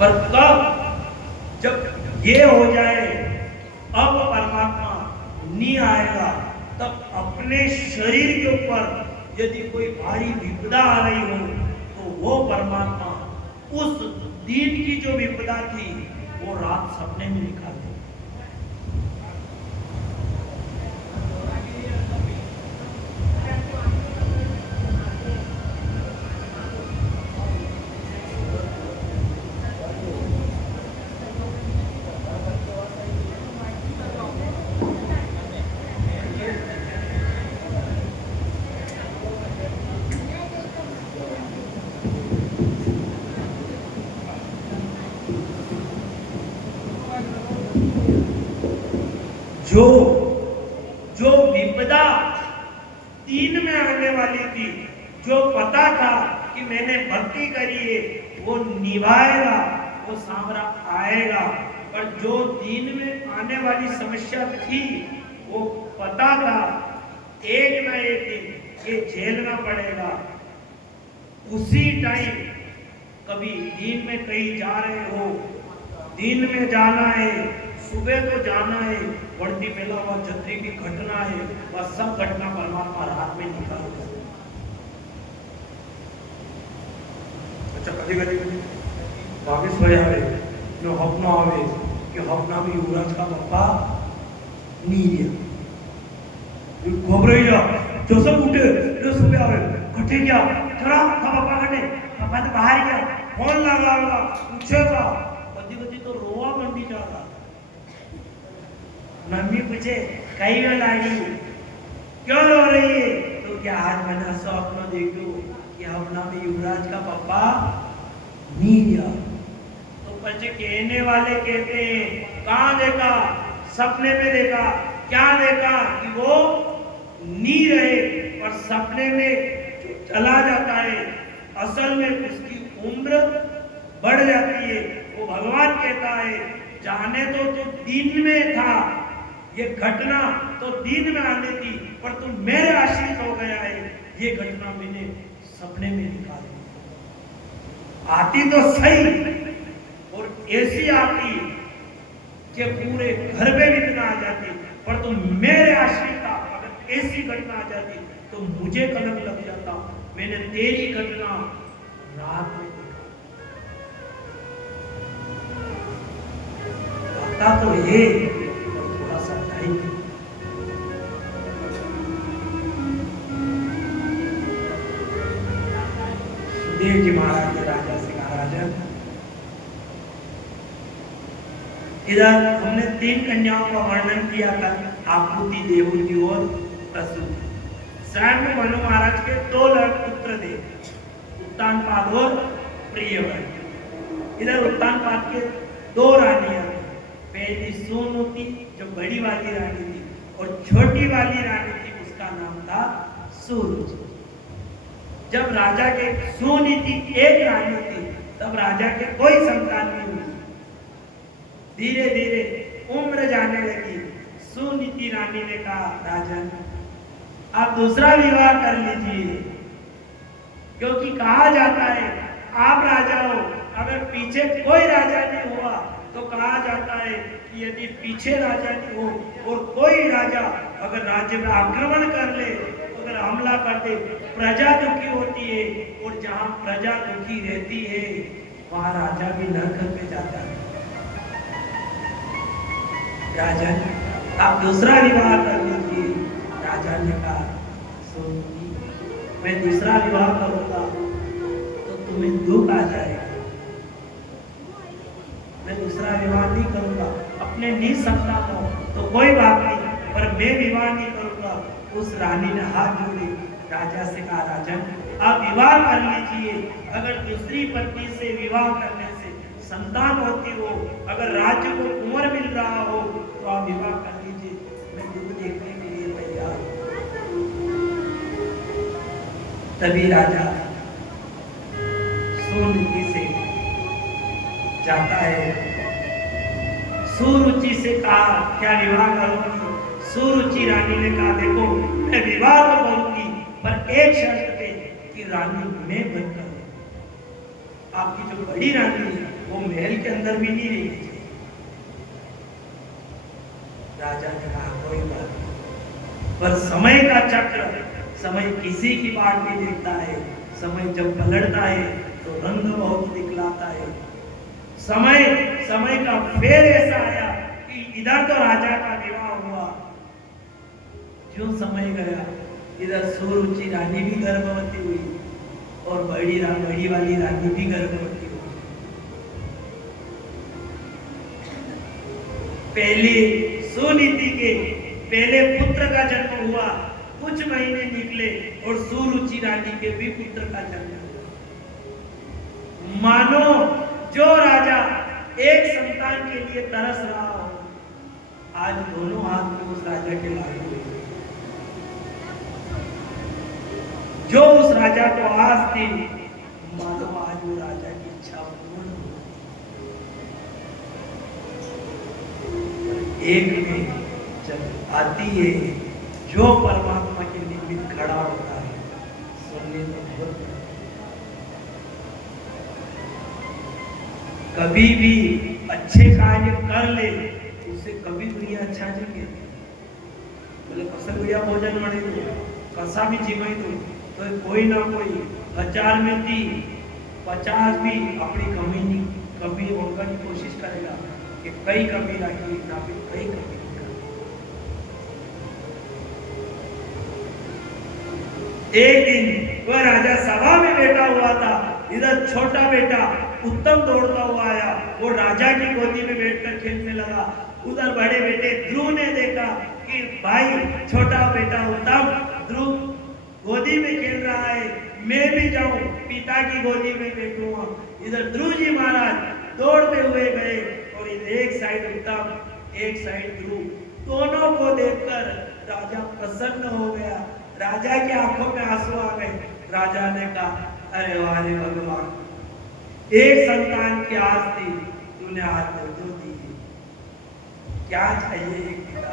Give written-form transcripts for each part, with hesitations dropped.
पर कब जब ये हो जाए अब परमात्मा नहीं आएगा, तब अपने शरीर के ऊपर यदि कोई भारी विपदा आ रही हो तो वो परमात्मा उस दिन की जो विपदा थी वो रात सपने में निकाल दे। जो जो विपदा दिन में आने वाली थी, जो पता था कि मैंने भक्ति करी है वो निभाएगा, वो सांवरा आएगा, पर जो दिन में आने वाली समस्या थी वो पता था एक ना एक दिन ये झेलना पड़ेगा। उसी टाइम कभी दिन में कहीं जा रहे हो, दिन में जाना है, सुबह को जाना है, वर्दी पहला हुआ छतरी की घटना है, वह सब घटना परमात्मा रात में निकाल दे। अच्छा कभी कभी वापिस वही आवे जो हपना आवे कि हपना में युवराज का पप्पा नहीं गया, घबराई जा जो सब उठे जो सुबह आवे घटे क्या खड़ा था पापा घटे, पापा तो बाहर गया, फोन लगाएगा पूछेगा, कभी कभी तो रोवा मंडी जाएगा। मम्मी पूछे कई बार लागी क्यों रो रही है, तो क्या आज मैंने स्वप्न देखो कि अपना में युवराज का पापा नहीं गया। तो बच्चे कहने वाले कहते हैं कहाँ देखा, सपने में देखा, क्या देखा कि वो नहीं रहे, और सपने में चला जाता है, असल में उसकी उम्र बढ़ जाती है। वो भगवान कहता है जाने तो जो दिन में था ये घटना तो दिन में आनी थी, पर तुम मेरे आश्रित हो गया है, ये घटना मैंने सपने में निकाली। आती तो सही और ऐसी आती कि पूरे घर में विघ्न आ जाती, पर तुम मेरे आश्रित था, अगर ऐसी घटना आ जाती तो मुझे कलंक लग जाता। मैंने तेरी घटना रात में देखा तो ये थोड़ा सा टाइम देव जी महाराज ने राजा से कहा राजा इधर हमने 3 कन्याओं का वर्णन किया था, आपूति, देवूति और प्रसूति। स्वयं मनु महाराज के 2 पुत्र थे, उत्तानपाद और प्रियव्रत। इधर उत्तानपाद के 2 रानियां, पहली सोनुति जो बड़ी वाली रानी थी और छोटी वाली रानी थी उसका नाम था सुरुचि। जब राजा के सुनीति एक रानी थी तब राजा के कोई संतान नहीं हुई। धीरे धीरे उम्र जाने लगी, सुनीति रानी ने कहा राजन आप दूसरा विवाह कर लीजिए, क्योंकि कहा जाता है आप राजा हो, अगर पीछे कोई राजा नहीं हुआ तो कहा जाता है कि यदि पीछे राजा नहीं हो और कोई राजा अगर राज्य में आक्रमण कर ले, अगर हमला कर दे, प्रजा दुखी होती है, और जहां प्रजा दुखी रहती है वहां राजा भी नरक में जाता है। राजन आप दूसरा विवाह कर लीजिए। राजा ने कहा सुनिए मैं दूसरा विवाह करूंगा तो तुम्हें दुख आ जाएगा, मैं दूसरा विवाह नहीं करूंगा, अपने निसंतान हो तो कोई बात नहीं, पर मैं विवाह नहीं करूंगा। उस रानी ने हाथ जोड़े, राजा से कहा राजन आप विवाह कर लीजिए, अगर दूसरी पत्नी से विवाह करने से संतान होती हो, अगर राज्य को कुंवर मिल रहा हो तो आप विवाह कर लीजिए, मैं दुख देखने के लिए तैयार हूं। तभी राजा सुनीति से जाता है, सुरुचि से कहा क्या विवाह करूंगी? सुरुचि रानी ने कहा देखो मैं विवाह तो करूंगी, पर एक शर्त पे कि रानी मैं बनकर, आपकी जो बड़ी रानी है वो महल के अंदर भी नहीं रहनी चाहिए। राजा ने कहा कोई बात नहीं, पर समय का चक्र, समय किसी की बात नहीं देखता है। समय जब पलटता है तो रंग बहुत दिखलाता है। समय का फेर ऐसा आया कि इधर तो राजा का विवाह हुआ, जो समय गया इधर सुरुचि रानी भी गर्भवती हुई और बड़ी वाली रानी भी गर्भवती हुई। पहले सुनीति के पहले पुत्र का जन्म हुआ, कुछ महीने निकले और सुरुचि रानी के भी पुत्र का जन्म हुआ। मानो जो राजा एक संतान के लिए तरस रहा हो, आज दोनों हाथ में उस राजा के लागू हुए। जो उस राजा को आस थी, मानो आज वो राजा की इच्छा पूर्ण हो। एक में जब आती है, जो परमात्मा के निमित्त खड़ा होता है, सुनने में बहुत कभी भी अच्छे कार्य कर ले उससे कभी दुनिया अच्छा नहीं। बोले कसं भैया भोजन मळे कसा भी जीवाई दो तो कोई ना कोई 1000 में 50 भी अपनी कमी नहीं कभी होगा की कोशिश करेगा कि कई कमी रखी ना भी कई कमी। एक दिन वह राजा सभा में बैठा हुआ था, इधर छोटा बेटा उत्तम दौड़ता हुआ आया, वो राजा की गोदी में बैठकर खेलने लगा। उधर बड़े बेटे ध्रुव ने देखा कि भाई छोटा बेटा उत्तम ध्रुव गोदी में खेल रहा है, मैं भी जाऊं पिता की गोदी में बैठूंगा। इधर ध्रुव जी महाराज दौड़ते हुए गए और एक साइड उत्तम एक साइड ध्रुव, दोनों को देखकर राजा प्रसन्न हो गया। राजा की आंखों में आंसू आ गए। राजा ने कहा अरे वाह भगवान, एक संतान की आस थी, तूने आज दो दी, क्या चाहिए एक पिता।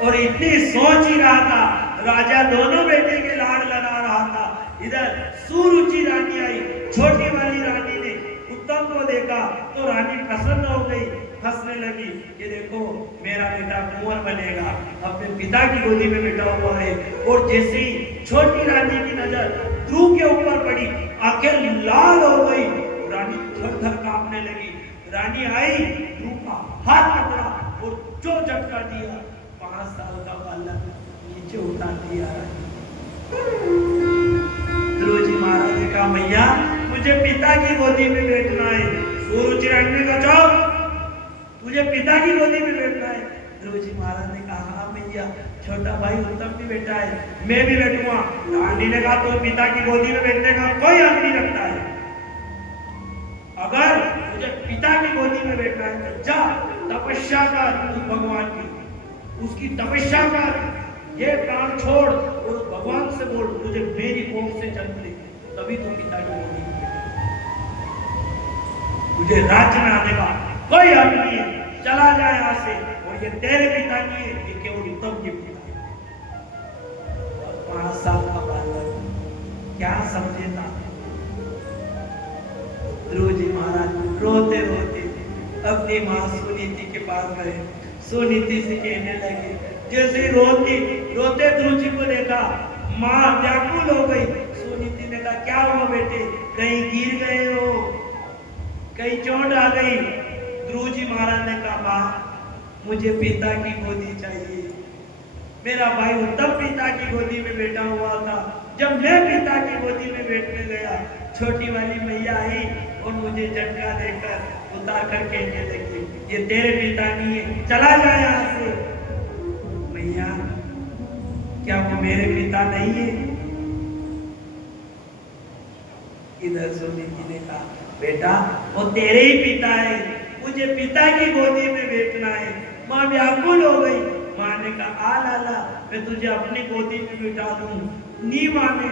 और इतनी सोच ही रहा था, राजा दोनों बेटे के लाड़ लगा रहा था। इधर सुरुचि रानी आई, छोटी वाली रानी ने उत्तम को देखा तो रानी प्रसन्न हो गई, हंसने लगी कि देखो मेरा बेटा कुंवर बनेगा, अपने पिता की गोदी में बैठा हुआ है। और जैसे ही छोटी रानी की नजर ध्रुव के ऊपर पड़ी, आंखें लाल हो गई, रानी थर-थर कांपने लगी। रानी आई, ध्रुव का हाथ पकड़ा और जो झटका दिया, 5 साल का बालक नीचे उतार दिया। ध्रुव जी महाराज ने कहा मैया मुझे पिता की गोदी में बैठना है। सुरुचि रानी ने कहा तुझे पिता की गोदी में बैठना है। ध्रुव जी महाराज ने कहा हाँ मैया, छोटा भाई उत्तम भी बैठा है, मैं भी बैठूंगा। रानी ने कहा तो पिता की गोदी में बैठने का कोई हक नहीं रखता है। अगर तुझे पिता की गोदी में बैठना है तो जा तपस्या कर उस भगवान की, उसकी तपस्या कर, ये प्राण छोड़ और भगवान से बोल तुझे मेरी कोख से जन्म ले, तभी तू पिता की गोदी में बैठेगा। तुझे राज्य में आने का कोई हक नहीं है, चला जाए यहाँ से। और ये तेरे पिता की है, ये केवल उत्तम की पिता है। और 5 साल का बालक क्या समझेगा। ध्रुव जी महाराज रोते रोते अपनी माँ सुनीति के पास गए। सुनीति से कहने लगे, जैसे रोते ध्रुव जी को देखा माँ व्याकुल हो गई। सुनीति ने कहा क्या हुआ बेटे, कहीं गिर गए हो, कहीं चोट आ गई। ध्रुव जी महाराज ने कहा माँ मुझे पिता की गोदी चाहिए, मेरा भाई उत्तम पिता की गोदी में बैठा हुआ था, जब मैं पिता की गोदी में बैठने गया छोटी वाली मैया आई और मुझे झटका देकर उतार कर कहने लगी ये तेरे पिता नहीं है, चला जा यहाँ से। मैया क्या वो मेरे पिता नहीं है? इधर सुनीति ने कहा बेटा वो तेरे ही पिता है, मुझे पिता की गोदी में बैठना है। माँ व्याकुल हो गई। माँ ने कहा आ लाला मैं तुझे अपनी गोदी में बिठा दूं। नी माँ ने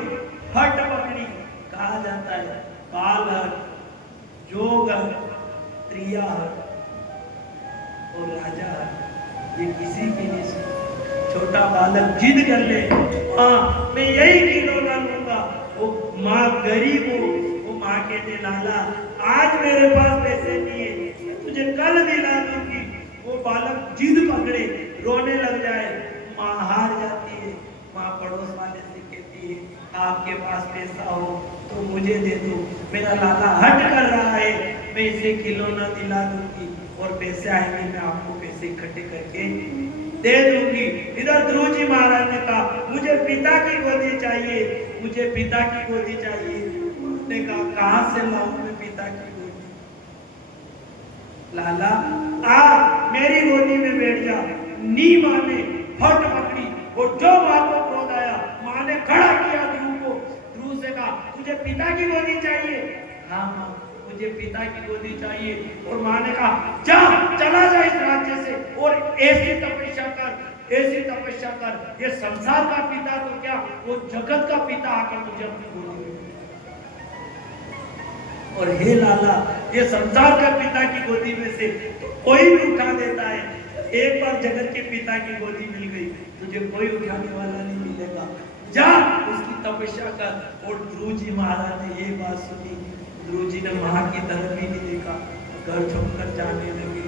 हट पकड़ी। कहा जाता है बाल हट, जोग हट, त्रिया हट और राजा हट, ये किसी की नहीं सुनी। छोटा बालक जिद कर ले हाँ मैं यही खिलौना लूंगा। वो माँ गरीब हो, वो माँ कहते लाला आज मेरे पास पैसे नहीं है, तुझे कल दिला दूंगी। वो बालक जिद पकड़े, रोने लग जाए, माँ हार जाती है। माँ पड़ोस वाले से कहती है आपके पास पैसा हो तो मुझे दे दो, मेरा लाला हट कर रहा है, मैं इसे खिलौना दिला दूंगी और पैसे आएंगे मैं आपको पैसे इकट्ठे करके दे दूंगी। इधर ध्रुव जी महाराज ने कहा मुझे पिता की गोदी चाहिए, मुझे पिता की गोदी चाहिए। उसने कहा कहां से लाऊं मैं पिता की गोदी? लाला आ मेरी गोदी में बैठ जा। नी माँ ने फट पकड़ी और जो माँ को क्रोध आया, माँ ने खड़ा किया ध्रुव को। ध्रुव से कहा तुझे पिता की गोदी चाहिए? हाँ माँ मुझे पिता की गोदी चाहिए। और माँ ने कहा जा चला जा इस राज्य से और ऐसी तपस्या कर, ऐसी तपस्या कर, ये संसार का पिता तो क्या वो जगत का पिता आकर तुझे अपनी गोदी में। और हे लाला ये संसार का पिता की गोदी में से तो कोई भी उठा देता है, एक बार जगत के पिता की गोदी मिल गई तुझे कोई उठाने वाला नहीं मिलेगा, जा उसकी तपस्या कर। और ध्रुव जी महाराज ने ये बात सुनी, ध्रुव जी ने माँ की तरफ ही नहीं देखा, घर छोड़कर जाने लगे।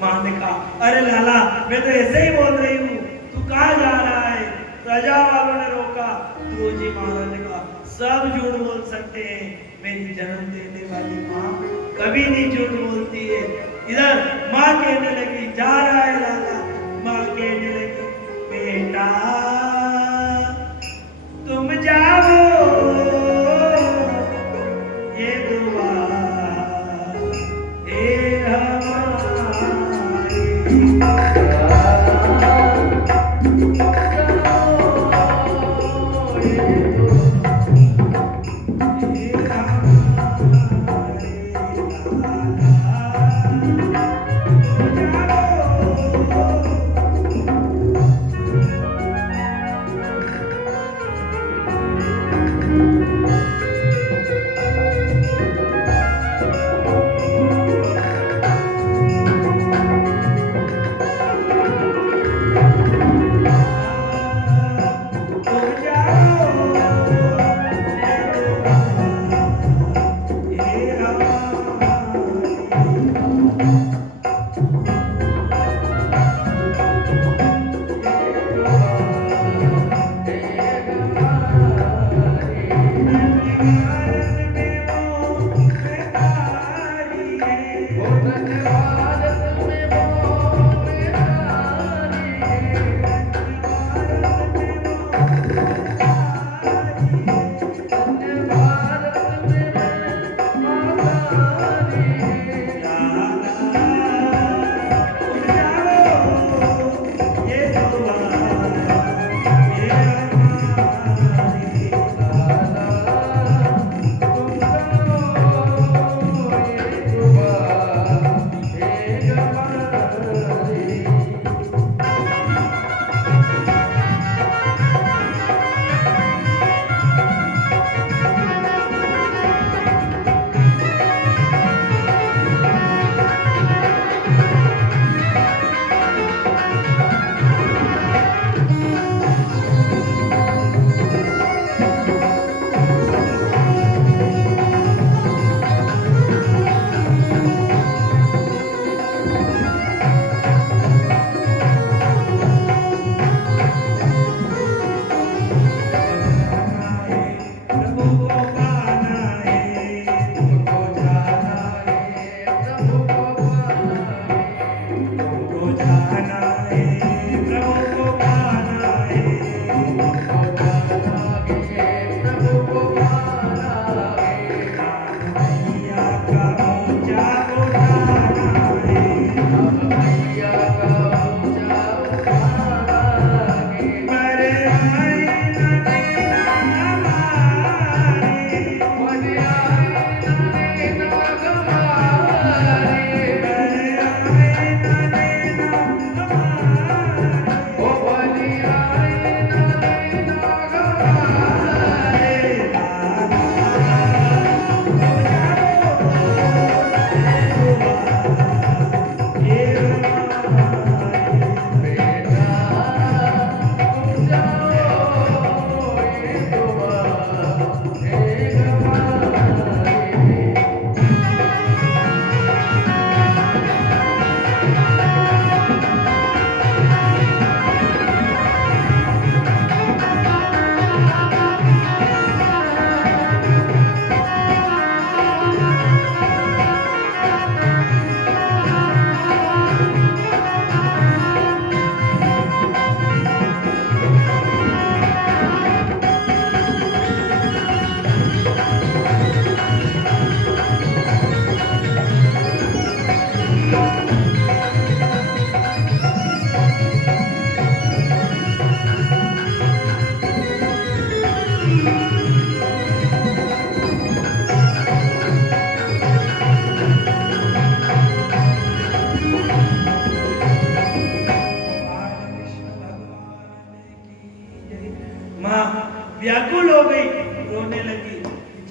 माँ ने कहा अरे लाला मैं तो ऐसे ही बोल रही हूँ, तू कहाँ जा रहा है? प्रजा वालों ने रोका। ध्रुव जी महाराज ने कहा सब झूठ बोल सकते हैं, मेरी जन्म देने वाली माँ कभी नहीं झूठ बोलती है। इधर माँ कहने लगी जा रहा है लाला, माँ कहने लगी बेटा तुम जाओ ये दुआ ए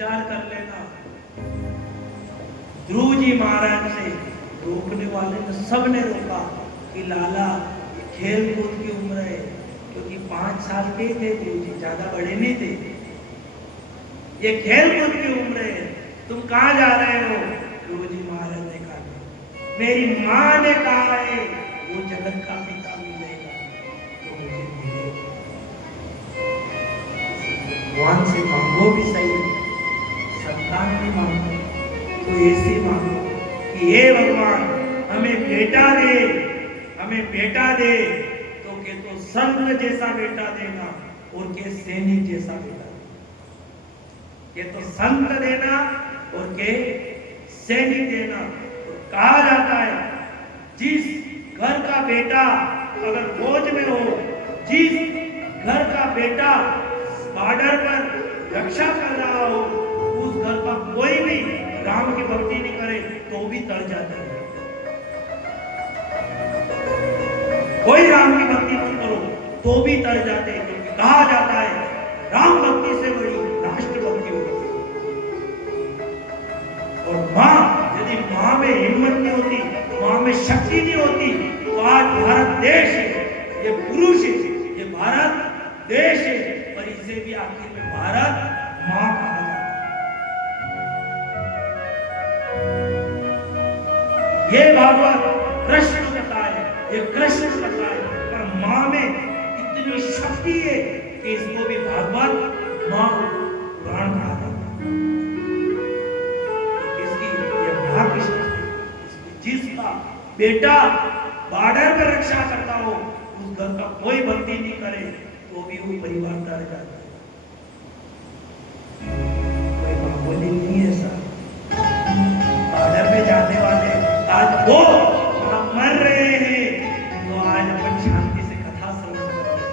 विचार कर लेना। ध्रुव जी महाराज से रोकने वाले ने सबने रोका कि लाला ये खेल कूद की उम्र है, क्योंकि 5 साल के थे ध्रुव जी, ज्यादा बड़े नहीं थे। ये खेल कूद की उम्र है, तुम कहाँ जा रहे हो? ध्रुव जी महाराज ने कहा मेरी माँ ने कहा है वो जगत का पिता मिलेगा तो मुझे मिलेगा। भगवान से मांगो भी सही, संतान भी मांगो तो ऐसे मांगो कि हे भगवान हमें बेटा दे, हमें बेटा दे, तो के तो संत जैसा बेटा देना और के सैनिक जैसा बेटा, ये तो संत देना और के सैनिक देना। तो कहा जाता है जिस घर का बेटा अगर फौज में हो, जिस घर का बेटा बॉर्डर पर रक्षा कर रहा हो, उस घर का कोई भी राम की भक्ति नहीं करे तो भी तर जाता है। कोई राम की भक्ति नहीं करो तो भी तर जाते हैं, क्योंकि कहा जाता है राम भक्ति से बड़ी राष्ट्र भक्ति होती है। और माँ, यदि माँ में हिम्मत नहीं होती, माँ में शक्ति नहीं होती, तो आज भारत देश है, ये पुरुष है, ये भारत देश है, पर इसे भी आखिर में भारत माँ कहा जाता है। ये भागवत कृष्ण कथा है, ये कृष्ण कथा है, पर माँ में इतनी शक्ति है कि इसको भी भागवत माँ पुराण कहा जाता है। इसकी ये माँ की शक्ति, जिसका बेटा बॉर्डर पर रक्षा करता हो, उस घर का कोई भक्ति नहीं करे तो भी वो परिवार डर जाता है। कोई मामूली नहीं है सर, बॉर्डर पे जाने वाले आज वो मर रहे हैं, तो आज अपन शांति से कथा श्रवण करें।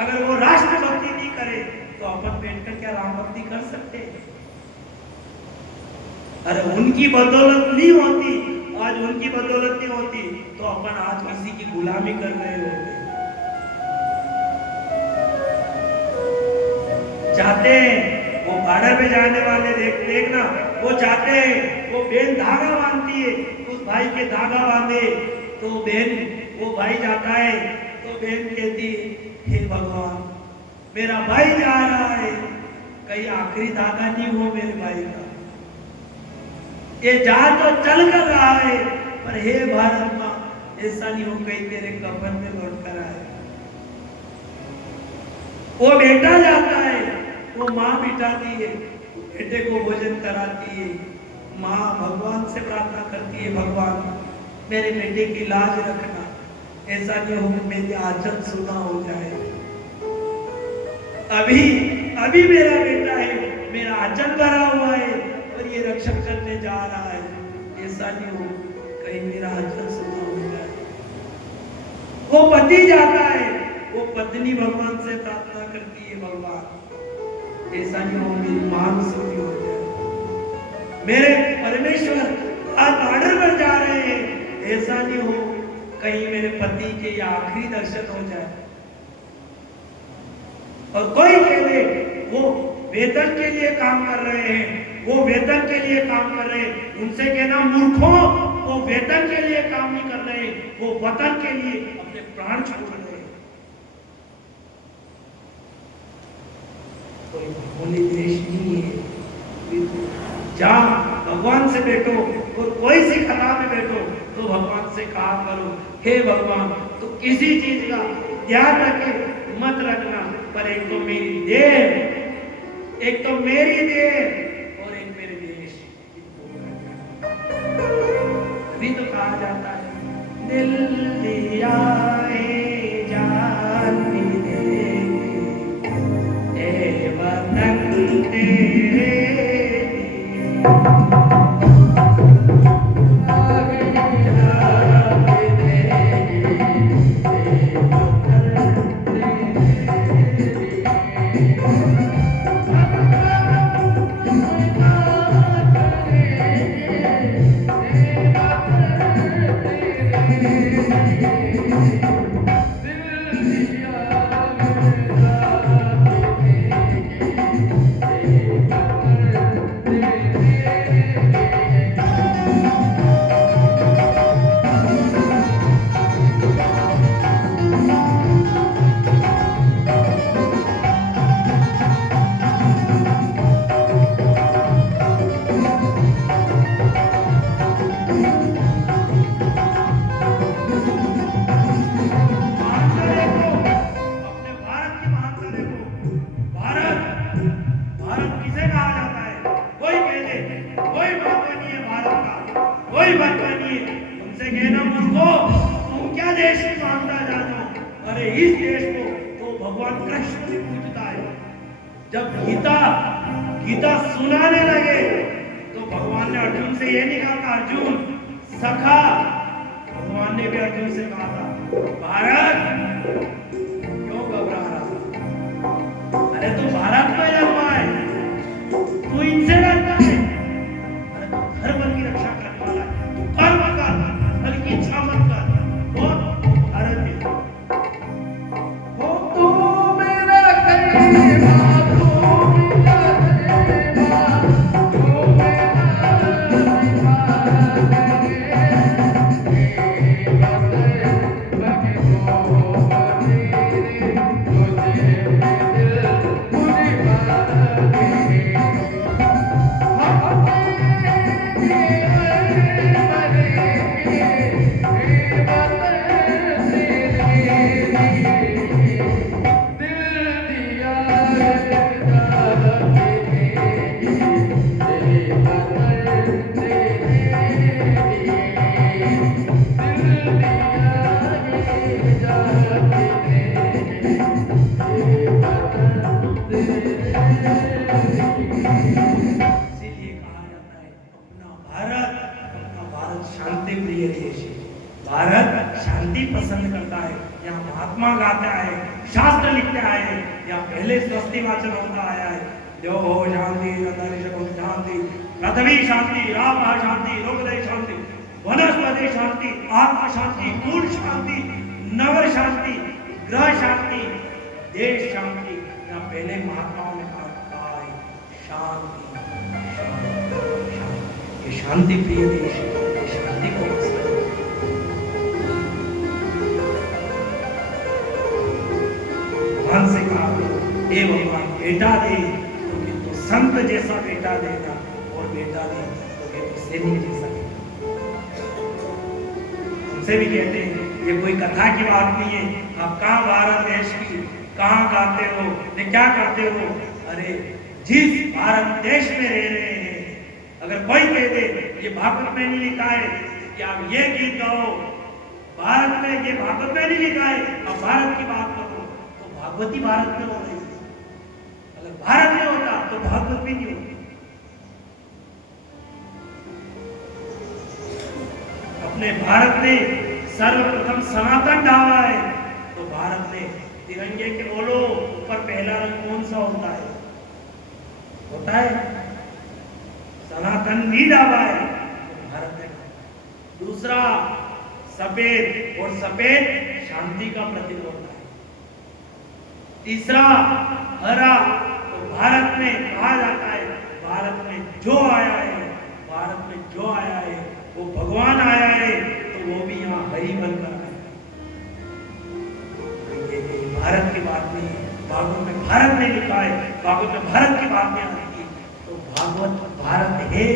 अगर वो राष्ट्र भक्ति नहीं करे तो अपन बैठकर क्या राम भक्ति कर सकते हैं? अरे उनकी बदौलत नहीं होती, आज उनकी बदौलत नहीं होती तो अपन आज किसी की गुलामी कर रहे होते। जाते हैं वो बॉर्डर पे जाने वाले, देखना वो जाते हैं, वो बहन धागा बांधती है, उस भाई के धागा बांधे तो बहन, वो भाई जाता है तो बहन कहती हे भगवान मेरा भाई जा रहा है, कहीं आखिरी धागा नहीं हो मेरे भाई का, ये जा तो चल कर रहा है, पर हे भारत माँ ऐसा नहीं हो कहीं तेरे कफन में लौट कर आए। वो बेटा जाता है, वो माँ बिठाती है, बेटे को भोजन कराती है, माँ भगवान से प्रार्थना करती है भगवान मेरे बेटे की लाज रखना, ऐसा नहीं हो मेरी आचरण सुना हो जाए। अभी मेरा बेटा है, मेरा आचरण भरा हुआ है और ये रक्षण करने जा रहा है, ऐसा नहीं हो कहीं मेरा आचरण सुना हो जाए। वो पति जाता है, वो पत्नी भगवान से प्रार्थना करती है भगवान ऐसा नहीं हो मेरी मांग सुनी हो जाए। मेरे परमेश्वर आज बॉर्डर पर जा रहे हैं, ऐसा नहीं हो कहीं मेरे पति के ये आखिरी दर्शन हो जाए। और कोई कह दे वो वेतन के लिए काम कर रहे हैं, वो वेतन के लिए काम कर रहे हैं, उनसे कहना मूर्खों वो वेतन के लिए काम नहीं कर रहे, वो वतन के लिए अपने प्राण छोड़ रहे हैं। कोई मामूली देश नहीं है, जहाँ भगवान से बैठो और कोई सी कथा में बैठो तो भगवान से कहा करो हे भगवान तो किसी चीज का ध्यान रखे मत रखना, पर एक तो मेरी देह, एक तो मेरी देह और एक मेरे देश। अभी तो कहा जाता है दिल दिया है जान भी देंगे ए वतन तेरे कहा जाता है। कोई कह दे कोई महत्व नहीं है भारत का, कोई महत्व नहीं है, उनसे कहना मूर्खो तुम क्या देश की मानता जानो। अरे इस देश को तो भगवान कृष्ण भी पूजता है। जब गीता सुनाने लगे तो भगवान ने अर्जुन से ये नहीं कहा था अर्जुन सखा, भगवान ने भी अर्जुन से कहा था भारत क्यों घबरा रहा। अरे तू भारत में जन्मा है, तू इनसे डरता है। अरे तू धर्म की रक्षा करने वाला है, तू कर्म कर बल्कि इच्छा मत कर। और भारत में वो तू मेरा करीबा, तू मेरा करीबा, तू मेरा इसीलिए कहा जाता है अपना भारत शांति प्रिय देश है। भारत शांति पसंद करता है। यहाँ महात्मा गाते आए, शास्त्र लिखते आए, यहाँ पहले स्वस्ति वाचन होता आया है। जो हो शांति शांति पृथ्वी शांति आप शांति रोगदय शांति वनस्पति शांति आत्मा शांति मूल शांति नगर शांति ग्रह शांति देश शांति। यहाँ पहले महात्माओं ने कहा है शांति शांति शांति। ये शांति प्रिय देश है, ये शांति को पसंद है। भगवान से कहा हे भगवान बेटा दे तो संत जैसा बेटा देगा, और बेटा दे तो सैनिक जैसा बेटा। हमसे भी कहते हैं ये कोई कथा की बात नहीं है, आप कहाँ भारत देश की कहाँ गाते हो ने क्या करते हो। अरे जिस भारत देश में रह रहे हैं, अगर कोई कह दे ये भागवत में नहीं लिखा है कि आप ये गीत गाओ, भारत में ये भागवत में नहीं लिखा है, अब भारत की बात करो, तो भागवत ही भारत में हो रही है। अगर भारत में होता तो भागवत भी नहीं होती। अपने भारत ने सर्वप्रथम सनातन ढावा है, तो भारत में तिरंगे के ओलो पर पहला रंग कौन सा होता है? होता है सनातन भी ढावा है, तो भारत में। दूसरा सफेद, और सफेद शांति का प्रतीक होता है। तीसरा हरा, तो भारत में कहा जाता है भारत में जो आया है, भारत में जो आया है वो भगवान आया है, तो वो भी यहाँ हरि बनकर आया है। ये भारत की बात नहीं है, भागवत में भारत ने लिखा है, भागवत में भारत की बात नहीं आती है। तो भागवत भारत है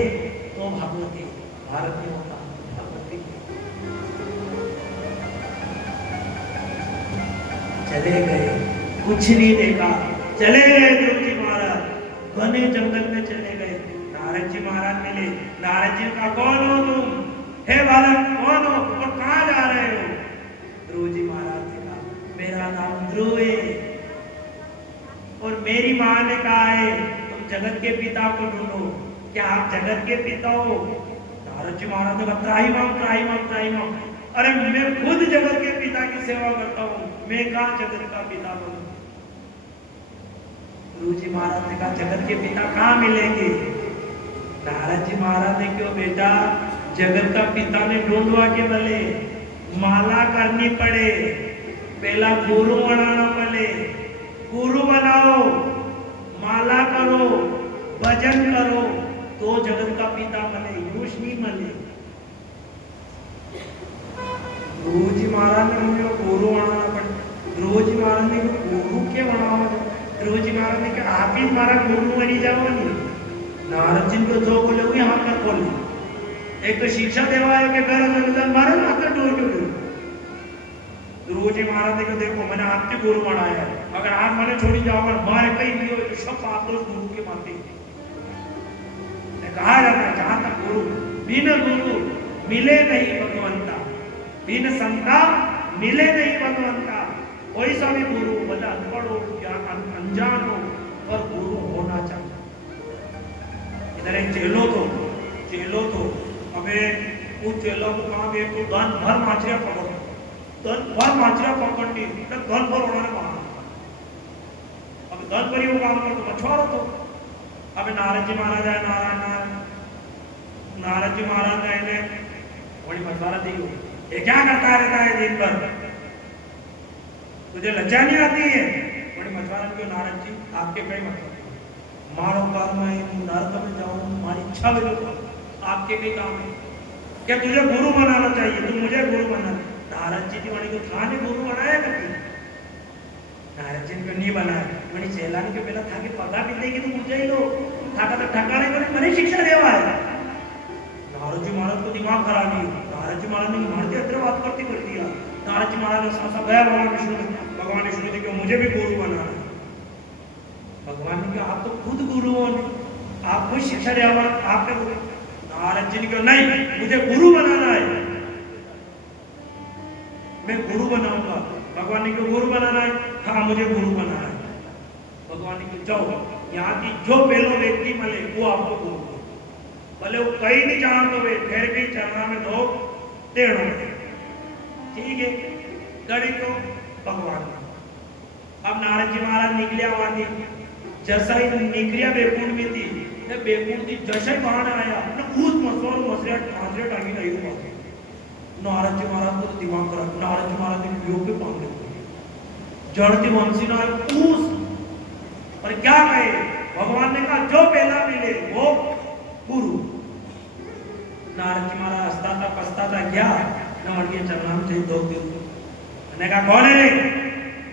तो भागवत है, भारत नहीं होता भागवत नहीं। चले गए कुछ नहीं देखा, चले गए ध्रुव जी महाराज घने जंगल में चले गए। नारद जी महाराज मिले, नारद जी का कौन हो तुम? हे बालक कौन हो और कहाँ जा रहे हो? ध्रुव जी महाराज ने कहा मेरा नाम ध्रुव है, और मेरी माँ ने कहा है तुम जगत के पिता को ढूंढो। क्या आप जगत के पिता हो? नारद जी महाराज ने कहा त्राहिमाम त्राहिमाम त्राहिमाम। अरे मैं खुद जगत के पिता की सेवा करता हूँ, मैं कहाँ जगत का पिता बनूं? ध्रुव जी महाराज ने कहा जगत के पिता कहाँ मिलेंगे? नारद जी महाराज ने क्यों बेटा, जगत का पिता ने ढूंढवा के बोले माला करनी पड़े, पहला गुरु बनाना पड़े, गुरु बनाओ, माला करो, भजन करो, तो जगत का पिता बने, यूश नहीं बने। ध्रुव जी महाराज ने मुझे गुरु बनाना पड़े। ध्रुव जी महाराज ने गुरु क्या बनाओ? ध्रुव जी महाराज ने कहा आप ही हमारा गुरु बनी जाओ। नहीं, नारद जी को जो बोले हुए हाथ में बोले। एक तो शिक्षा देवा है कि घर मारे मात्र डोर क्यों डोर। ध्रुव जी महाराज ने कहा देखो मैंने आपके गुरु बनाया है, अगर आप मैंने छोड़ी जाओ मारे कहीं भी हो तो सब आप लोग गुरु के मानते हैं। बिन गुरु मिले नहीं भगवंता, बिन संता मिले नहीं भगवंता। कोई सा भी गुरु भले अनपढ़ हो या अनजान हो, पर गुरु होना चाहिए। इधर एक चेलो तो अबे उस चेलो को कहा गए तो धन भर माछरिया पकड़, धन भर माछरिया पकड़नी, धन भर उन्होंने मारा। अब धन भरी वो काम कर तो मछुआरा तो अबे नारद जी महाराज आए, नारद जी महाराज आए ने बड़ी मछुआरा दी हो, ये क्या करता रहता है दिन भर, तुझे लज्जा नहीं आती है? बड़ी मछुआरा क्यों नारद जी आपके कई मतलब मारो बार मैं नरक में जाऊं, हमारी इच्छा में जो आपके कई काम है, क्या तुझे गुरु बनाना चाहिए, तू मुझे गुरु बना। नारद जी की वाणी को था ने गुरु बनाया कभी? नारद जी को नहीं बनाया। मैंने चेलाने के पहला था कि पता भी नहीं कि तू मुझे ही लो था तो ठकाने को मैंने शिक्षा देवा है। नारद जी महाराज को दिमाग खराब नहीं, नारद जी महाराज ने मारते अत्र बात करती कर दिया। नारद जी महाराज ने सासा गया भगवान विष्णु जी को मुझे भी गुरु बनाना है। भगवान ने कहा आप तो खुद गुरु हो, आपको शिक्षा देवा आपके गुरु। नारद जी ने कहा नहीं, मुझे गुरु बनाना है, मैं गुरु बनाऊंगा। भगवान ने कहा गुरु बनाना है? हाँ मुझे गुरु बनाना है। भगवान ने कहा जाओ, यहाँ की जो पहलो व्यक्ति मिले वो आपको गुरु, भले वो कहीं नहीं जान तो वे ठहर के चरना में दो टेढ़ो, ठीक है? गड़ी तो भगवान। अब नारद जी महाराज निकलिया वहां, जैसा ही निकलिया बेकुंड में थी, बेकुंड थी जैसा ही बाहर आया कूद मसोर मसरेट आगे नहीं हुआ। नारद जी महाराज को दिमाग खराब, नारद जी महाराज ने योग पे पांग ले जड़ती वंशी ना कूस, और क्या कहे? भगवान ने कहा जो पहला मिले वो गुरु। नारद जी महाराज हंसता था पछताता क्या नमन के चरणों में थे दो दिन। मैंने कहा कौन है?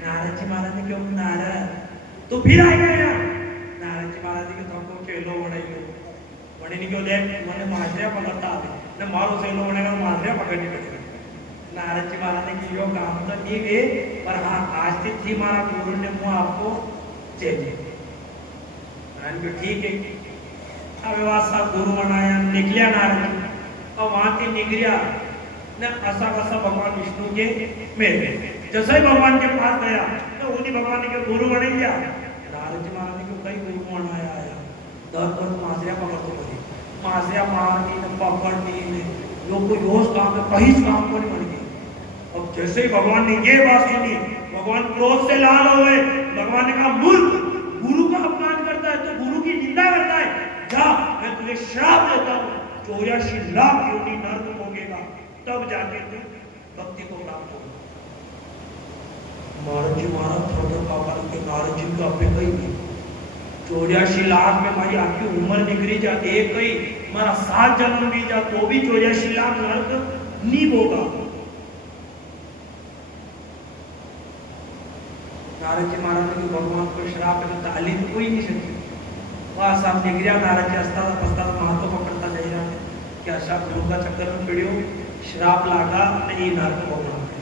नारद जी महाराज ने क्यों? नारद तो फिर आएगा यार। नारद जी महाराज के तुमको चेलो बनाइयो बने नहीं क्यों देख मैंने माजरिया पकड़ता ने मारो चेलो बनेगा तो माजरिया पकड़नी पड़ेगी। नारद जी महाराज ने कि यो काम तो नहीं गए, पर हाँ आज थी हमारा गुरु ने मुँह आपको चाहिए। ठीक है, अब वासा गुरु बनाया निकलिया नारद जी, और वहां से निकलिया ने ऐसा कैसा भगवान विष्णु के मेरे जैसे ही भगवान के पास गया तो उन्हीं भगवान ने गुरु बने गया। नारद जी महाराज ने कई गुरु बनाया आया, दर माजरिया पकड़ते बने, माजरिया मारनी ने पकड़नी ने लोग को योश काम में कहीं काम को नहीं बन गई। अब जैसे ही भगवान ने ये बात सुनी, भगवान क्रोध से लाल हो गए। भगवान ने कहा मूर्ख, गुरु का अपमान करता है तो गुरु की निंदा करता है, जा मैं तुझे श्राप देता हूँ, 84 लाख योनि नरक भोगेगा तब जाके तू भक्ति को प्राप्त होगा। नारद जी महाराज थोड़ा पापा के नारद जी का अपने कही नहीं, 84 लाख में हमारी आपकी उम्र निकली जा, एक ही हमारा 7 जन्म भी जा तो भी 84 लाख नरक नहीं होगा। नारद जी महाराज ने भगवान को श्राप में तालीम कोई नहीं सकती। वहां साहब निकलिया, नारद जी हंसता पछता माथों पकड़ता जा रहा है कि अच्छा गुरु का चक्कर में पड़ियो, श्राप लागा नहीं नरक भोगना है।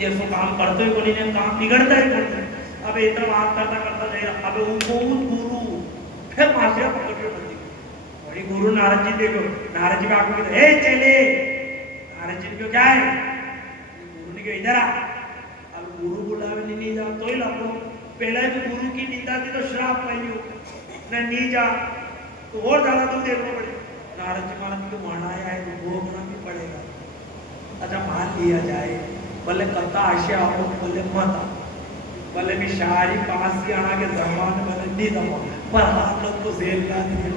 ये सो काम करते ही कोई ने काम बिगड़ता ही करता है। अब इतना बात करता करता जाए, अब वो गुरु फिर मासिया पकड़ के बंदी बड़ी गुरु नारद जी देखो, नारद जी का आंखों में ए चले, नारद जी को क्या है? गुरु ने कहा इधर आ। अब गुरु बुलावे नहीं जा तो ही लगो, पहले जो गुरु की निंदा थी तो श्राप पाइयो न नहीं जा तो और ज्यादा तुम देखना पड़े। नारद जी महाराज को मनाया है तो भोगना भी पड़ेगा। अच्छा मान लिया जाए भले कथा आशा हो भले मत भले भी शारी पास की आना के जमान भले नहीं दबा, पर हाथ लोग तो जेल का नहीं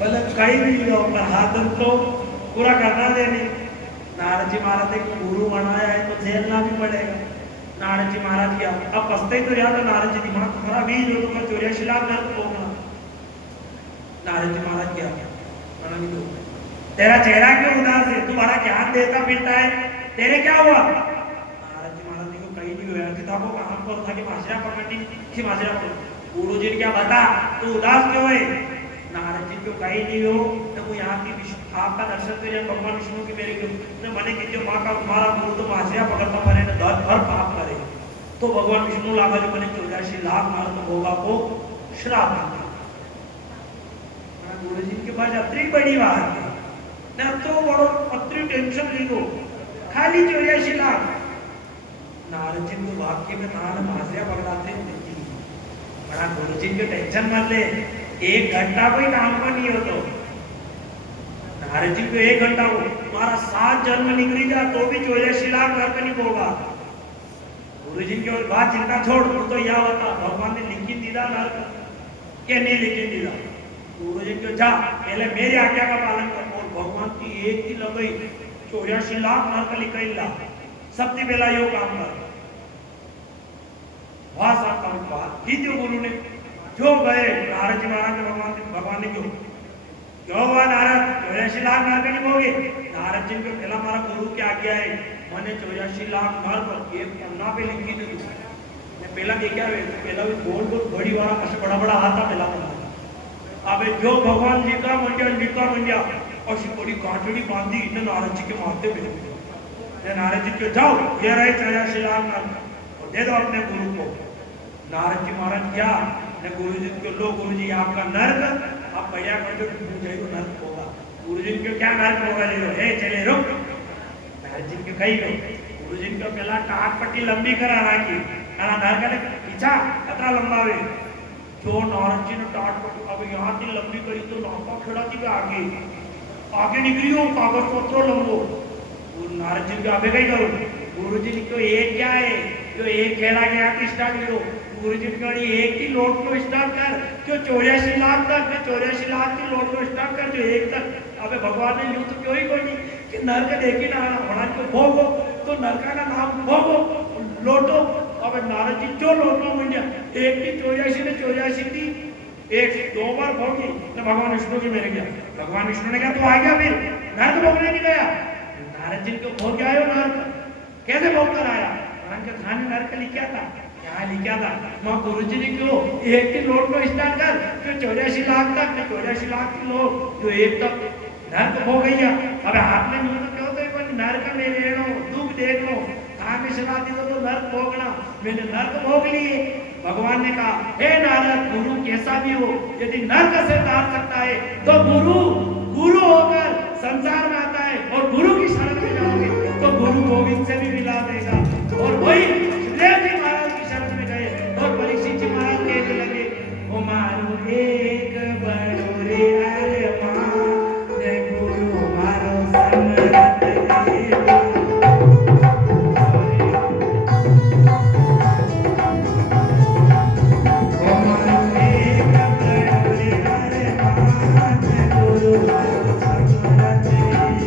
भले कहीं भी हो, पर हाथ तो पूरा करना देने। नारद जी महाराज ने गुरु बनाया है तो झेलना भी पड़ेगा। नारद जी महाराज क्या अब पछते तो याद है, नारद जी दिमाग तुम्हारा भी जो तुम्हें 84 लाख नरक होगा। नारद जी महाराज क्या तेरा चेहरा क्यों उदास है, तू बड़ा ज्ञान देता फिरता है, तेरे क्या हुआ? नारद जी महाराज को कहीं नहीं हुआ, किताबों का काम पर था कि माजरा पकड़नी थी, माजरा पकड़। गुरु जी ने क्या बता तू उदास क्यों है? नारद जी को कहीं नहीं हो तो वो यहाँ की आपका दर्शन करिए भगवान विष्णु की मेरे को मने की जो माँ का तुम्हारा गुरु तो मासिया पकड़ता मरे न दर भर पाप करे तो भगवान विष्णु लागा जो मने 84 लाख मार तो होगा को श्राप गुरुजी के पास अतरी बड़ी बात है ना तो बड़ो अतरी टेंशन लीगो खाली 84 लाख नारद जी को वाक्य में नाल माजरिया पकड़ाते नहीं बड़ा गुरुजी के टेंशन मत ले 1 घंटा कोई काम का नहीं हो तो नारद जी को 1 घंटा हो तुम्हारा 7 जन्म निकली जा तो भी 84 लाख घर का नहीं होगा गुरुजी की बात चिंता छोड़ तो यह होता भगवान ने लिखी दीदा नर्क के नहीं लिखी दीदा गुरुजी को जा पहले मेरी आज्ञा का पालन कर और भगवान की एक की लगई 84 लाख नर्क लिखई ला सबसे पहला यो काम कर वहां सब काम बात की जो गुरु ने जो गए नारद जी महाराज भगवान ने क्यों हुआ नारद 84 लाख नर्क नहीं होगे नारद जी को पहला हमारा गुरु की आज्ञा है मैंने 84 लाख नर्क एक पन्ना पे लिखी थी मैं पहला देखा पहला भी बहुत बहुत बड़ी वाला ऐसे बड़ा बड़ा हाथ था पहला पन्ना अबे जो भगवान लिखा मंडिया और बड़ी कांटड़ी बांधी इन्हें नारद जी के माथे पे नारद जी को जाओ ये रहे 84 लाख नर्क और दे दो अपने गुरु को नारद जी महाराज क्या गुरु जी को लो गुरु जी आपका नर्क आप बढ़िया कर दो जाइए नर्क होगा गुरु जी को क्या नर्क होगा ले लो हे चले रुक नारद जी को कही लो गुरु जी को पहला टाट पट्टी लंबी करा राखी अना नर्क ने पीछा अतरा लंबावे जो नारद जी ने टाट पट्टी अब यहाँ थी लंबी करी तो नाका खड़ा थी आगे आगे निकली हो कागज पत्रों लंबो नारद जी को आगे कही करो गुरु जी को एक क्या है जो एक खेला गया कि स्टार्ट करो गुरु जी को एक की लोट को स्टार्ट कर जो 84 लाख तक 84 लाख की लोट को स्टार्ट कर जो एक तक अबे भगवान ने यूं तो क्यों ही कोई नहीं कि नरक देखी ना भगवान को भोगो तो नरका का नाम भोगो लोटो अबे नारद जी जो लोटो मंडिया एक की 84 ने 84 थी एक 2 बार भोगी तो भगवान विष्णु की मेरे गया भगवान विष्णु ने कहा तू आ गया फिर नरक भोगने नहीं गया नारद जी को भोग आयो नरक कैसे भोग कर आया भगवान के खाने नरक लिखा था क्या लिखा था मां गुरुजी ने क्यों एक की लोट को स्टार्ट कर जो 84 लाख तक 84 लाख की लोट जो एक तक नरक हो गई अब हाथ में मुंह तो क्यों तो पर नरक में लेनो दुख देखो आगे सलाह दी तो नरक भोगना मैंने नरक भोग लिए भगवान ने कहा हे नारद गुरु कैसा भी हो यदि नरक से तार सकता है तो गुरु होकर संसार में आता है और गुरु की शरण में जाओगे तो गुरु गोविंद से भी मिला देगा और वही सुखदेव जी महाराज की शरण में गए और परीक्षित जी महाराज कहने लगे ओ मारो एक बड़ो रे अरमान जय गुरु मारो समरत देवा ओ मारो एक बड़ो रे अरमान जय गुरु मारो समरत देवा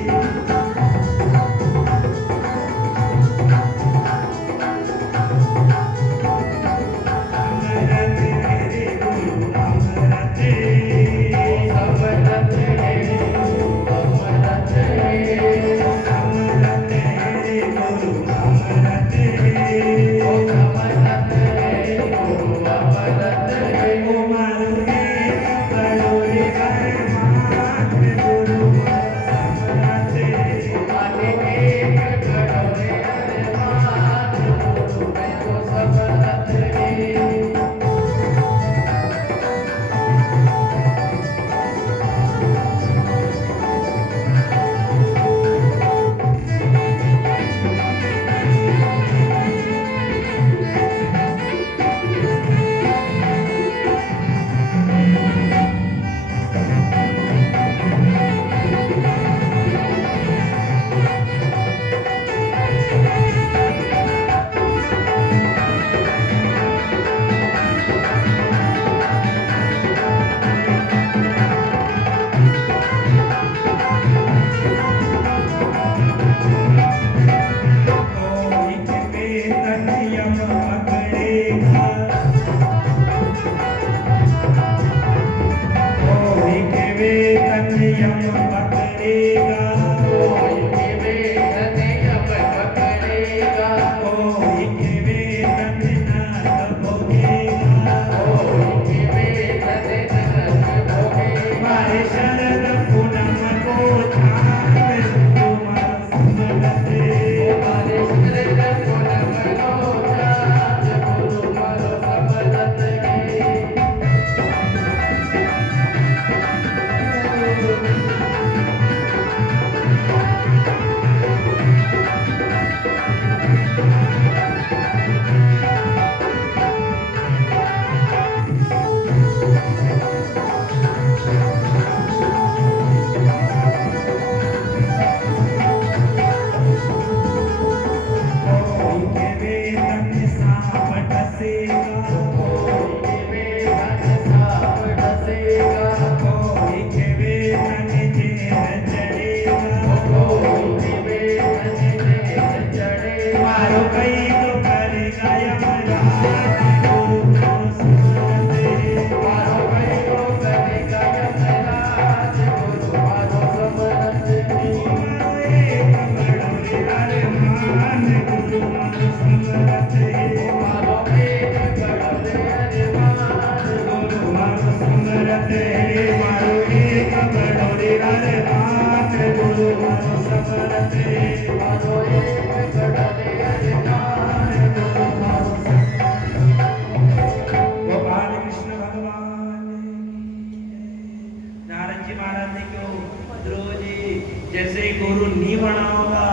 गुरु नहीं बनाओगा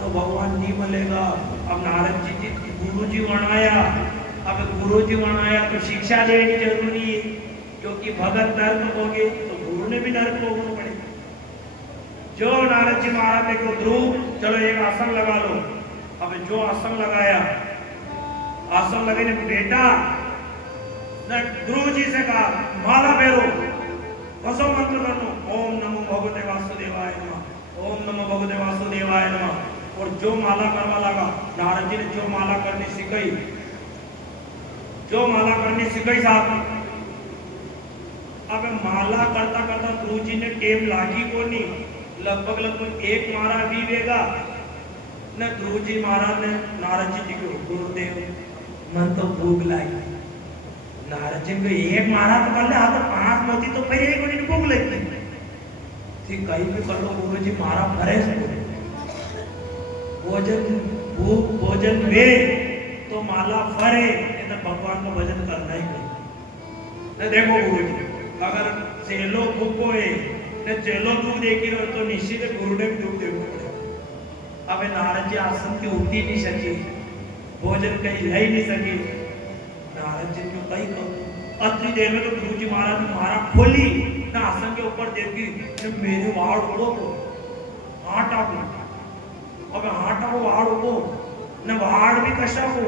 तो भगवान नहीं मिलेगा। अब नारद जी गुरु जी बनाया, अब गुरु जी बनाया तो शिक्षा देनी जरूरी है, क्योंकि भगत नर्क हो गए तो गुरु ने भी नर्क होना पड़ेगा। जो नारद जी महाराज ने को ध्रुव चलो एक आसन लगा लो। अब जो आसन लगाया, आसन लगाने बेटा ने ध्रुव जी से कहा माला फेरो, कसो मंत्र करो, ओम नमो भगवते वासुदेवाय नमः, ओम नमो भगवते वासुदेवाय नमः। और जो माला करवा लगा, नारद जी ने जो माला करनी सिखाई, जो माला करनी सिखाई साहब। अब माला करता करता ध्रुव जी ने टेम लागी को नहीं, लगभग एक मारा भी वेगा न। ध्रुव जी महाराज ने नारद जी को गुरुदेव मन तो भूख लगी। नारद जी को एक मारा तो कर ले, हाँ तो 5 मोती तो फिर एक उन्हें भूख लगी थी। कहीं भी कर लो गुरु जी मारा भरे भोजन वे तो माला फरे, तो भगवान का भजन करना ही नहीं। देखो गुरु जी अगर चेलो भूखो है ने चेलो दूध देखी रहो तो निश्चित गुरुदेव दूध देखो पड़ेगा। अब नारद जी आसन की उठी नहीं सके, भोजन कहीं रह नहीं सके। नारद जी को कहीं कहो अति देर में तो गुरु जी महाराज ने मारा खोली ना, आसन के ऊपर देखी मेरे वाड़ उड़ो को आटा को। अब आटा को वाड़ उड़ो न, वाड़ भी कशा को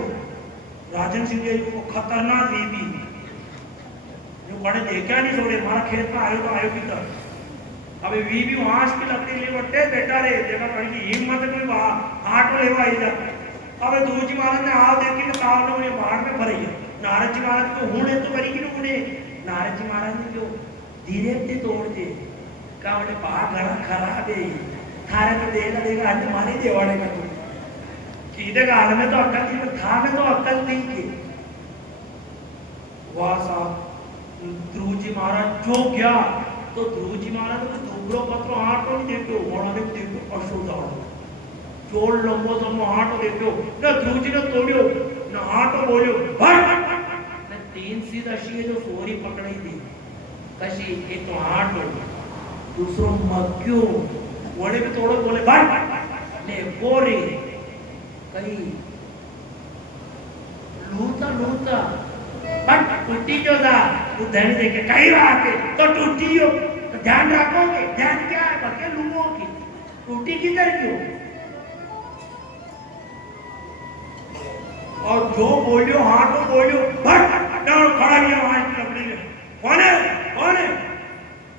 राजन सिंह जी को खतरनाक बीबी जो बड़े देखा नहीं छोड़े, हमारा खेत में आयो तो आयो की तरह। अबे भी वहां की लकड़ी ले बट्टे बेटा रे देखा कहीं हिम्मत कोई आटो लेवा आई जा। अबे ध्रुव जी महाराज ने आओ देखी तो काव ने उन्हें बाढ़ में भरी है। नारद जी महाराज को हूं तो भरी की उन्हें। नारद जी महाराज ने जो धीरे से तोड़ दे का बोले बाढ़ घर खराब है थारे तो देगा आज मारी देवाड़े का तू सीधे का हाल में तो अक्कल थी, था में तो अक्कल नहीं थी। वाह साहब ध्रुव जी महाराज जो क्या तो ध्रुव जी महाराज को दुबरो पत्रो आटो नहीं देखो, वहां देखो अशुद्धाड़ चोल लंबो तमो आटो देखो न। ध्रुव जी ने तोड़ियो न आटो बोलियो भट न। 3 सीध अशी जो सोरी पकड़ी थी कशी, एक तो आटो दूसरो मक्यो वड़े भी तोड़ो बोले भट ने बोरी कहीं लूता बट टूटी जो था तू धन देके कहीं आके तो टूटी हो तो ध्यान रखोगे। ध्यान क्या है बके लूमो की टूटी किधर क्यों। और जो बोलियो हाँ तो बोलियो बट खड़ा किया वहां की लकड़ी में कौन है।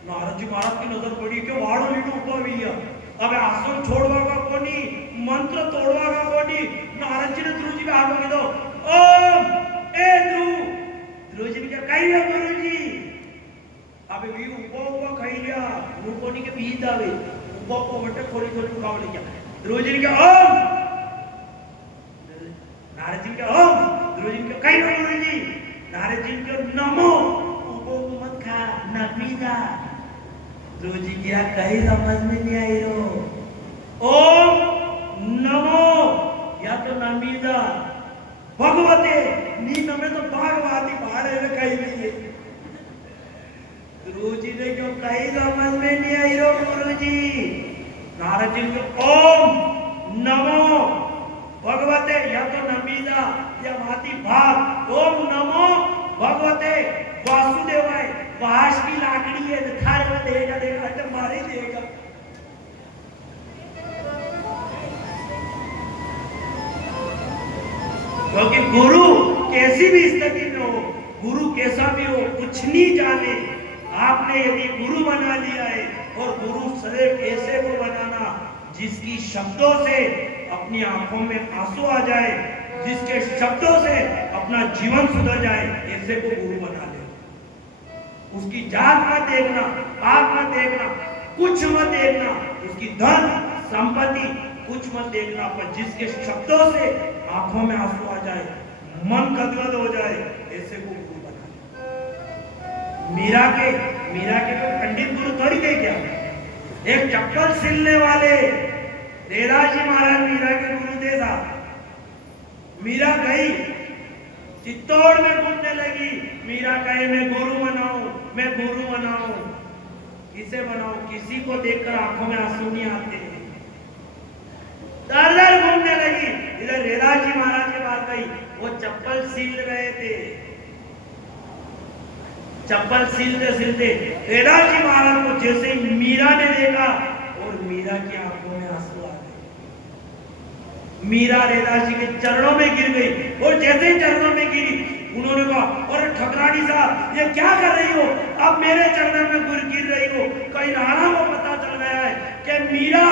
नारद जी महाराज की नजर पड़ी कि वाड़ो लीडो ऊपर भी है। अब आसन छोड़वा का कोनी, मंत्र तोड़वा का कोनी। नारद जी ने ध्रुव जी का हाथ में दो ओम ए ध्रुव जी ने क्या कही है गुरु जी। अब भी ऊपर खाई लिया मुंह कोनी के बीच आवे ऊपर को बटे थोड़ी उठाव ले क्या। ध्रुव जी ने क्या ओम, नारद जी क्या ओम, ध्रुव जी क्या कही है गुरु जी। नारद जी क्या नमो, ऊपर को मत खा नपीदा। ध्रुव जी क्या कही समझ में नहीं आई रो। ओम नमो या तो नमीदा भगवते नींद में तो भागवादी भाड़े में कही नहीं है। गुरु जी ने क्यों कही समझ में नहीं आई रो गुरु जी। नारद जी को ओम नमो भगवते या तो नमीदा या भाती भाग। ओम नमो भगवते वासुदेवाय। बांस की लाकड़ी है थारे में देगा तो मारे देगा। क्योंकि गुरु कैसी भी स्थिति में हो, गुरु कैसा भी हो कुछ नहीं जाने। आपने यदि गुरु बना लिया है और गुरु सदैव ऐसे को बनाना जिसकी शब्दों से अपनी आंखों में आंसू आ जाए, जिसके शब्दों से अपना जीवन सुधर जाए, ऐसे को गुरु बना ले। उसकी जात मत देखना, पाप मत देखना, कुछ मत देखना, उसकी धन संपत्ति कुछ मत देखना, पर जिसके शब्दों से आंखों में आंसू आ जाए, मन गदगद हो जाए, ऐसे को गुरु बना। मीरा के तो पंडित गुरु थोड़ी थे क्या। एक चप्पल सिलने वाले रेदास जी महाराज मीरा के गुरु थे साहब। मीरा गई चित्तौड़ में घूमने लगी। मीरा कहे मैं गुरु बनाऊं। किसे बनाऊं? किसी को देखकर आंखों में आंसू नहीं आते। दर दर घूमने लगी। इधर रेदास जी महाराज के पास गई, वो चप्पल सील रहे थे। चप्पल सीलते सीलते रेदास जी महाराज को जैसे ही मीरा ने देखा, और मीरा की आंखों में आंसू आ गए। मीरा रेदास जी के चरणों में गिर गई, और जैसे ही चरणों में गिरी, उन्होंने कहा, और ठकरानी साहब ये क्या कर रही हो, अब मेरे चरणों में गिर रही हो। कहीं राणा को पता चल गया है कि मीरा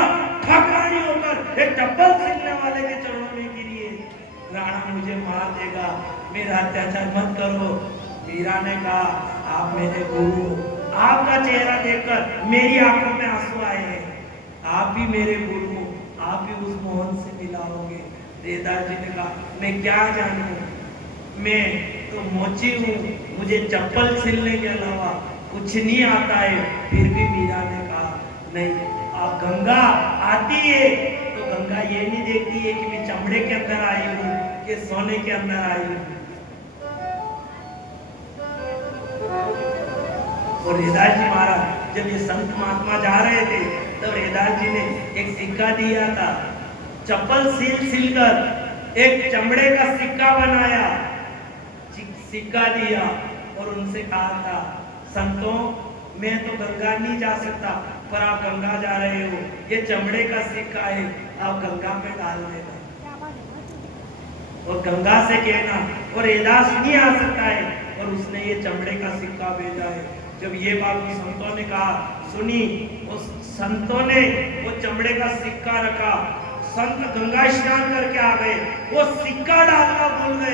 ठकरानी होकर एक चप्पल सीलने वाले के चरणों में गिरी है, राणा मुझे मार देगा, मेरा अत्याचार मत करो। मीरा ने कहा, आप मेरे गुरु, आपका चेहरा देखकर मेरी आंखों में आंसू आए हैं, आप ही मेरे गुरु, आप ही उस मोहन से मिलाओगे। रेदास जी ने कहा, मैं क्या जानूं, मैं तो मोची हूँ, मुझे चप्पल सिलने के अलावा कुछ नहीं आता है। फिर भी मीरा ने कहा, नहीं, आप गंगा आती है तो गंगा ये नहीं देखती है कि मैं चमड़े के अंदर आई हूँ कि सोने के अंदर आई हूँ। और रेदास जी महाराज जब ये संत महात्मा जा रहे थे, तब रेदास जी ने एक सिक्का दिया था, चप्पल सील कर एक चमड़े का सिक्का बनाया, सिक्का दिया, और उनसे कहा था, संतों मैं तो गंगा नहीं जा सकता, पर आप गंगा जा रहे हो, ये चमड़े का सिक्का है, आप गंगा में डाल देना और गंगा से कहना। और रेदास नहीं आ सकता है, और उसने ये चमड़े का सिक्का भेजा है। जब ये बात संतों ने कहा, सुनी, उस संतों ने वो चमड़े का सिक्का रखा, संत गंगा स्नान करके आ गए, वो सिक्का डालना भूल गए।